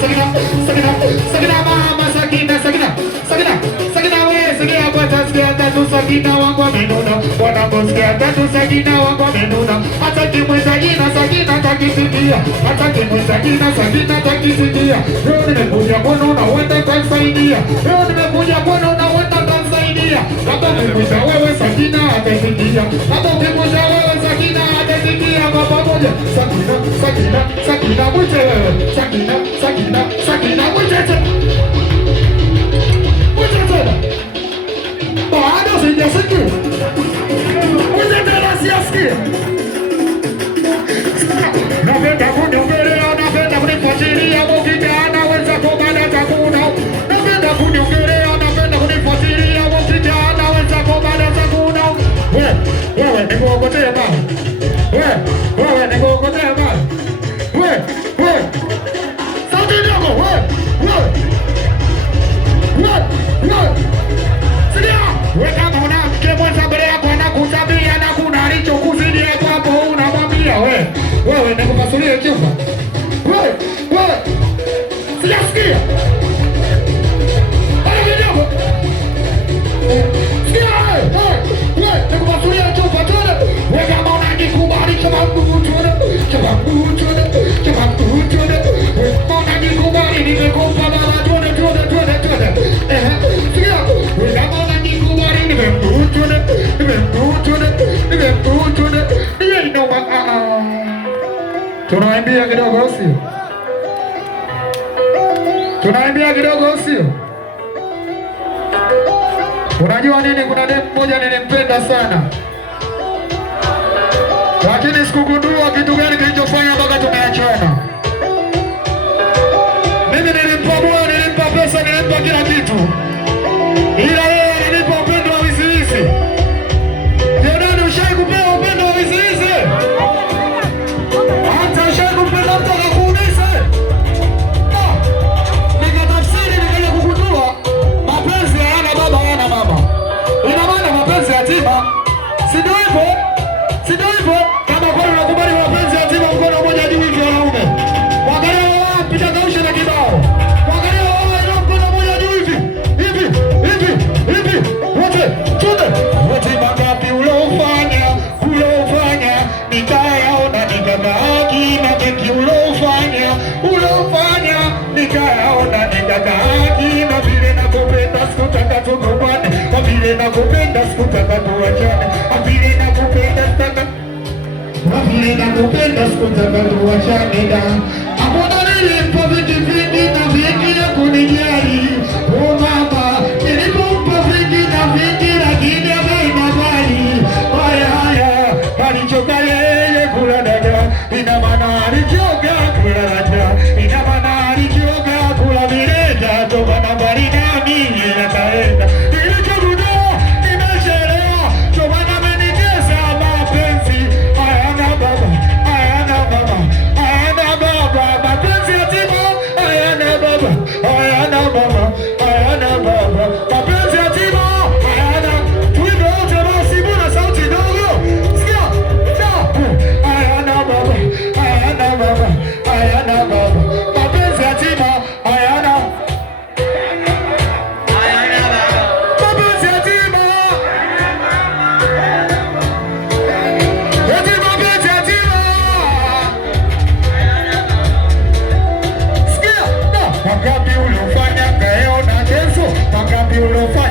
Sakina mama, Sakina we, Sakina bata sikia tatu, Sakina wangu amenuna, wanaposikia tatu, Sakina wangu amenuna, hataki mwenzakina, Sakina takisikia, hataki mwenzakina, Sakina takisikia, leo nimekuja kwenu na wenda kanisaidia, leo nimekuja kwenu na wenda kanisaidia, kama umekuja wewe Sakina atasikia, kama umekuja wewe Sakina atasikia, kwa pamoja, Sakina mwite wewe, Sakina mwite tena, bado sijasikia, mwite tena siyasikia. Napenda kuniongelea, napenda kunifuatilia, mukijana wenzako baada takuna. Napenda kuniongelea, napenda kunifuatilia, mukijana wenzako baada takuna. Wewe nikukotee bana, wewe nikukotee bana, wewe sauti ndogo, sikia, wewe kama unamke mwenza mbele yako anakutabia na kuna alichokuzidia hapo unamwambia wewe nikupasulie chupa. Wewe sijasikia. Kidogo. Sikia wewe nikupasulie chupa tena. Wewe kama unajikubali kama mtu tena. Wewe kama unajikubali nimekupa baba tena. Sikia. Wewe kama unajikubali nimekupa Tunaimbia kidogo sio? Tunaimbia kidogo sio? Unajua nini, kuna demu mmoja nilimpenda sana, lakini sikugundua kitu gani kilichofanya mpaka tumeachana. Mimi nilimpa moyo, nilimpa pesa, nilimpa kila kitu, ila yeye ananipa upendo wa wisiwisi. Ndio ushai kupewa upendo wa wisiwisi? Sido hivyo, kama kwa unakubali mapenzi ya tiba mkono mmoja juu hivi wanaume. Mwangalia wao pita kausha na kibao. Mwangalia wao ina mkono mmoja juu hivi. Hivi. Wote, tuende. Wote mangapi ulofanya, nikayaona nikabaki na mengi ulofanya, nikayaona nikabaki na vile nakupenda sikutaka tugombane, na vile nakupenda sikutaka tuachane, na vile nakupenda sikutaka tuachane da. Hapo nilimpa vitu vingi na vingi ya kunijali. Oh mama, nilimpa vingi na vingi lakini haina mali. Haya, alichoka yeye kula dada, ina maana alichoka kula dada, ina maana alichoka kula vileta, toka na bari na mimi nakaenda. Mangapi ulofanya kaeo na kesho, mangapi ulofanya